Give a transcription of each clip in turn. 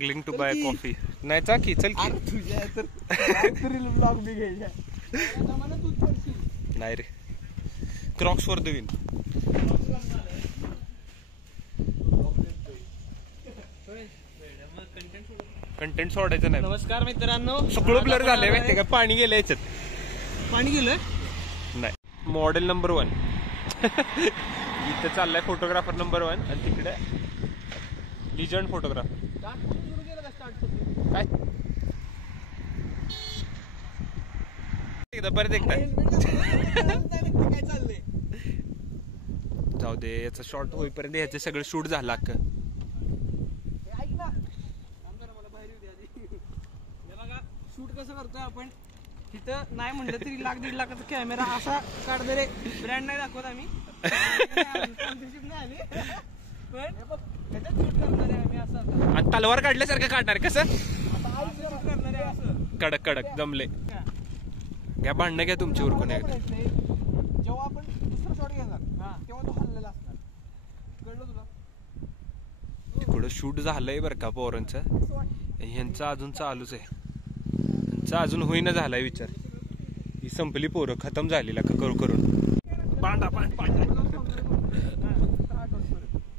Struggling to bye coffee. नाही चा की चल की तुझ्या तर ब्लॉग बी घ्यायच्या नाही रे. Crocs for the win. Content सोडायचं नाही. नमस्कार मित्रांनो. सगळं ब्लर झालंय माहितीये का. पाणी गेलं याच्यात. पाणी गेलं नाही. मॉडेल नंबर 1 इथे चाललाय फोटोग्राफर नंबर 1 आणि तिकडे लिजंड फोटोग्राफर. काय परत एकदा काय चाललंय. जाऊ दे याचा शॉर्ट होईपर्यंत याचे सगळं शूट झालं अख्खं. ऐक ना मला बाहेर येऊ दे बघा. शूट कसं करतोय आपण. तिथं नाही म्हणलं तरी 1,00,000-1.5 लाखाचा कॅमेरा असा काढतो रे. ब्रँड नाही दाखवत आम्ही. नाही पण ह्याच्यात शूट करणार आहे आम्ही असं. आणि तलवार काढल्यासारखं काढणार कसं. करणार आहे असं कडक कडक जमले. घ्या भांडणं घ्या तुमची उरकून एकदा. जेव्हा आपण दुसरा शॉट घेणार तेव्हा तो हल्लेला असणार. कळलं तुला. तिकडं शूट झालंय बरं का पोरांचं. ह्यांचं अजून चालूच आहे. ह्यांचं अजून होईना झालाय विचार. ही संपली पोरं खतम झालेला का करू करून. पांडा पांड पांडा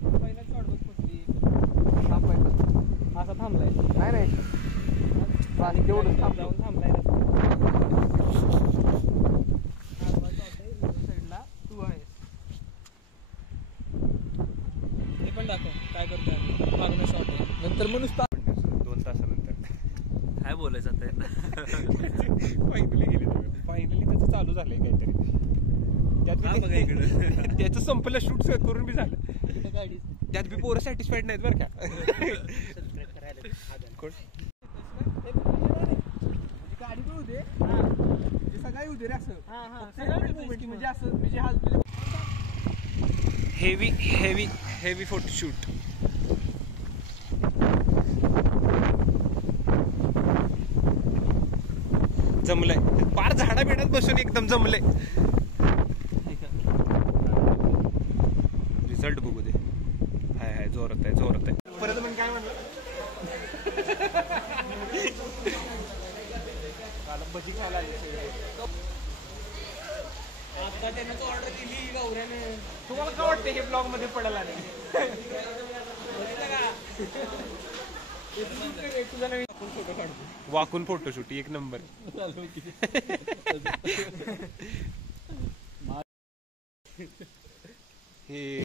पहिला शॉट बघ फसली. असा थांबलाय. नाही तेवढं जाऊन थांबलाय. साईडला तू आहेस. हे पण दाखव काय करतोय. मागणं शॉट आहे नंतर मग नुसता 2 तासानंतर काय बोलायचं आता. फायनली गेले. फायनली त्याचं चालू झालंय काहीतरी. त्यात त्याचं संपलं शूट करून बी झालं. त्यात बी पोरं सॅटिस्फाईड नाहीत बरं का. गाडी पण होते सगळी होते रे असं. म्हणजे असं म्हणजे हाल. Heavy heavy heavy photoshoot. जमलंय. पार झाडा बिडात बसून एकदम जमलंय. रिझल्ट बघू दे. हाय हाय जोरात आहे जोरात आहे. परत पण काय म्हणलं. भजी खायला आता त्यानं ऑर्डर दिली गौऱ्याने. तुम्हाला काय वाटतं हे ब्लॉग मध्ये पडायला नाही. वाकून फोटोशूट 1 नंबर. हे